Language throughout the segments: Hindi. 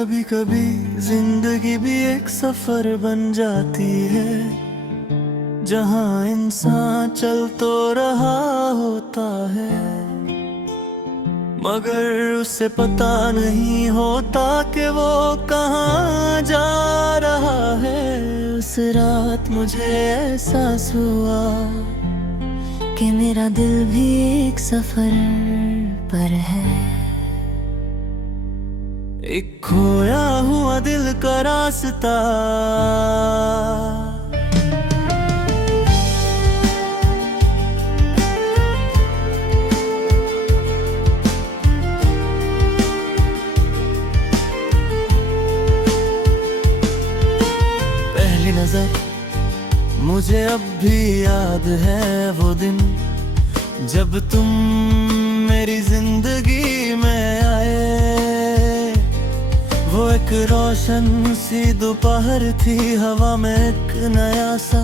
कभी कभी जिंदगी भी एक सफर बन जाती है, जहाँ इंसान चल तो रहा होता है, मगर उसे पता नहीं होता कि वो कहाँ जा रहा है। उस रात मुझे एहसास हुआ कि मेरा दिल भी एक सफर पर है। एक खोया हुआ दिल का रास्ता, पहली नजर मुझे अब भी याद है वो दिन, जब तुम मेरी जिंदगी में आए। वो एक रोशन सी दोपहर थी, हवा में एक नया सा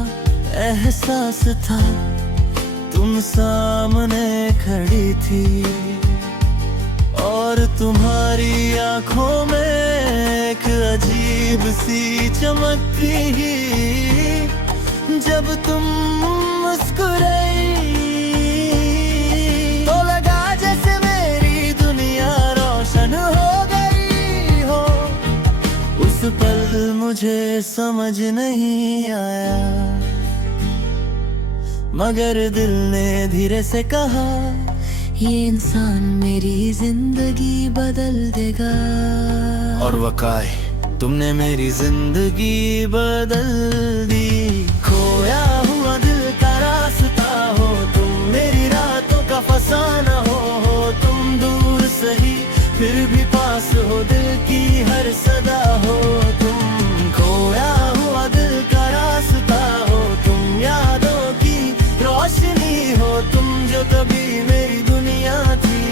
एहसास था। तुम सामने खड़ी थी और तुम्हारी आंखों में एक अजीब सी चमक थी। जब तुम मुस्कुराई तो लगा जैसे मेरी दुनिया रोशन हो गई हो। उस पल मुझे समझ नहीं आया, मगर दिल ने धीरे से कहा, ये इंसान मेरी जिंदगी बदल देगा। और वकाई तुमने मेरी जिंदगी बदल दी। खोया हुआ दिल का रास्ता हो तुम, मेरी रातों का फसाना हो तुम। दूर सही फिर भी पास हो, दिल की हर सदा हो तुम। खोया हुआ दिल का रास्ता हो तुम, यादों की रोशनी हो तुम। जो कभी मेरी दुनिया थी,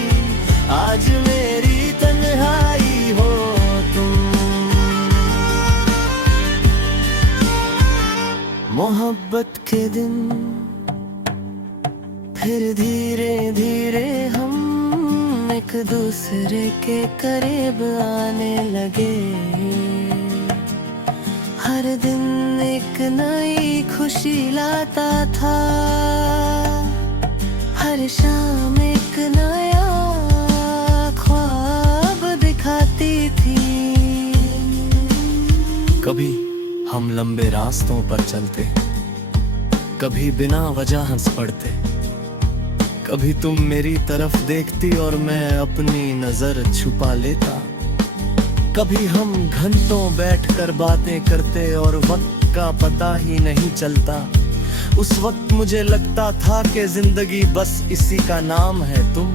आज मेरी तन्हाई हो तुम। मोहब्बत के दिन फिर धीरे धीरे हम एक दूसरे के करीब आने लगे। हर दिन एक नई खुशी लाता था, हर शाम एक नया ख्वाब दिखाती थी। कभी हम लंबे रास्तों पर चलते, कभी बिना वजह हंस पड़ते। कभी तुम मेरी तरफ देखती और मैं अपनी नजर छुपा लेता। कभी हम घंटों बैठकर बातें करते और वक्त का पता ही नहीं चलता। उस वक्त मुझे लगता था कि जिंदगी बस इसी का नाम है, तुम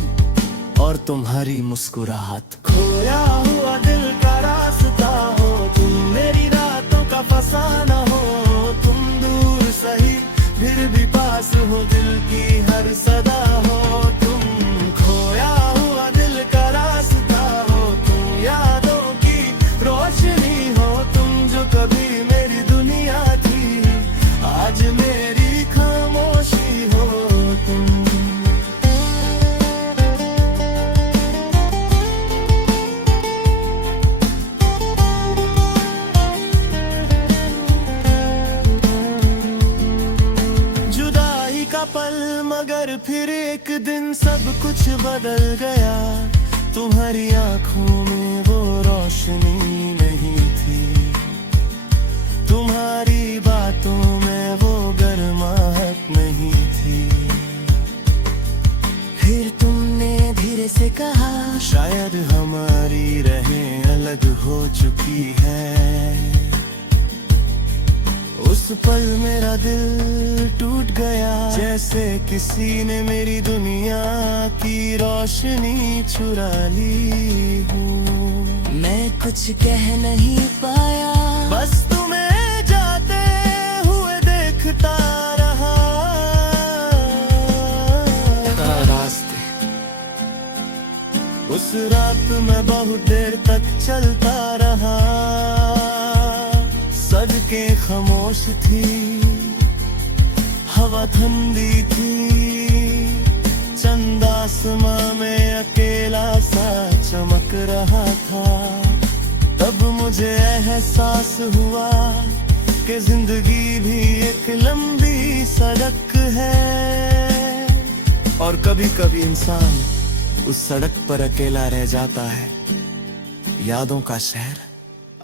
और तुम्हारी मुस्कुराहट। खोया हुआ दिल का रास्ता हो तुम, मेरी रातों का फसाना हो तुम। दूर सही फिर भी पास हो, दिल की हर सदा हो तुम। खोया हुआ दिल का रास्ता हो तुम, यादों की रोशनी हो तुम। जो कभी मेरी दुनिया थी, आज मेरी खामोशी हो तुम। जुदाई का पल, मगर फिर एक दिन सब कुछ बदल गया। तुम्हारी आंखों में वो रोशनी नहीं थी, तुम्हारी बातों में वो गर्माहट नहीं थी। फिर तुमने धीरे से कहा, शायद हमारी राहें अलग हो चुकी है। उस पल मेरा दिल टूट गया, जैसे किसी ने मेरी दुनिया की रोशनी चुरा ली हो। मैं कुछ कह नहीं पाया, बस तुम्हें जाते हुए देखता रहा। रास्ते उस रात मैं बहुत देर तक चलता रहा। सड़कें खामोश थी, हवा ठंडी थी। चंद आसमां में अकेला सा चमक रहा था। तब मुझे एहसास हुआ कि जिंदगी भी एक लंबी सड़क है, और कभी कभी इंसान उस सड़क पर अकेला रह जाता है, यादों का शहर।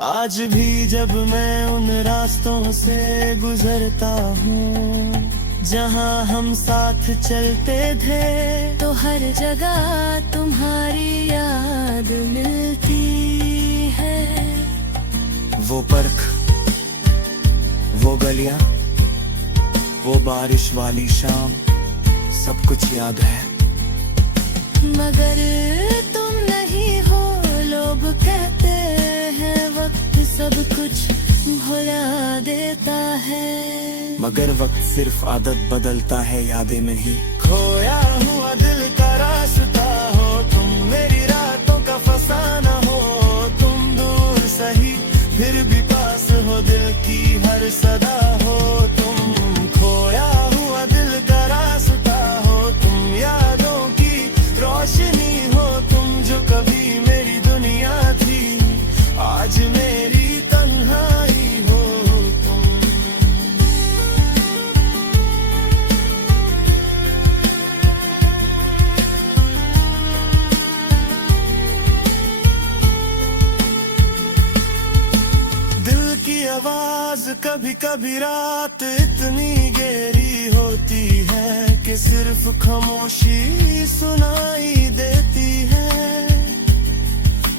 आज भी जब मैं उन रास्तों से गुजरता हूँ जहाँ हम साथ चलते थे, तो हर जगह तुम्हारी याद मिलती है। वो पर्क, वो गलियां, वो बारिश वाली शाम, सब कुछ याद है। मगर तुम नहीं हो, लोग कहते हैं वक्त सब कुछ भुला देता है। मगर वक्त सिर्फ आदत बदलता है, यादें नहीं। खोया हुआ दिल का रास्ता हो तुम, मेरी रातों का फसाना हो तुम, दूर सही फिर भी पास हो, दिल की हर सदा हो तुम। खोया हुआ दिल का रास्ता हो तुम, यादों की रोशनी हो तुम, जो कभी मेरी दुनिया थी आज मेरी तन्हाई हो तुम। दिल की आवाज कभी कभी रात इतनी गहरी होती है कि सिर्फ खामोशी सुनाई देती है,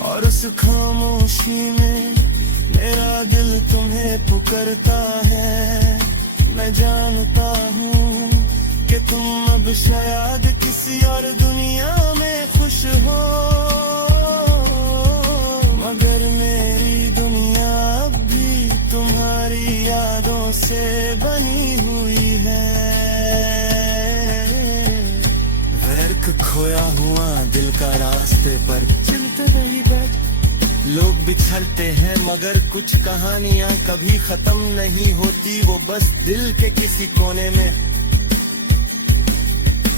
और उस खामोशी में मेरा दिल तुम्हें पुकारता है। मैं जानता हूँ कि तुम अब शायद किसी और दुनिया में खुश हो, मगर मेरी दुनिया अब भी तुम्हारी यादों से बनी हुई है। वर्क खोया हुआ दिल का रास्ते पर चलते नहीं बैठ, लोग बिछड़ते हैं मगर कुछ कहानियां कभी खत्म नहीं होती, वो बस दिल के किसी कोने में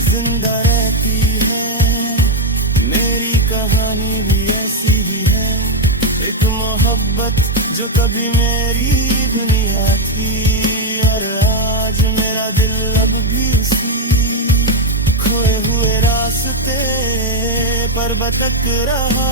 जिंदा रहती है। मेरी कहानी भी ऐसी ही है, एक मोहब्बत जो कभी मेरी दुनिया थी, और आज मेरा दिल अब भी उसी खोए हुए रास्ते पर भटक रहा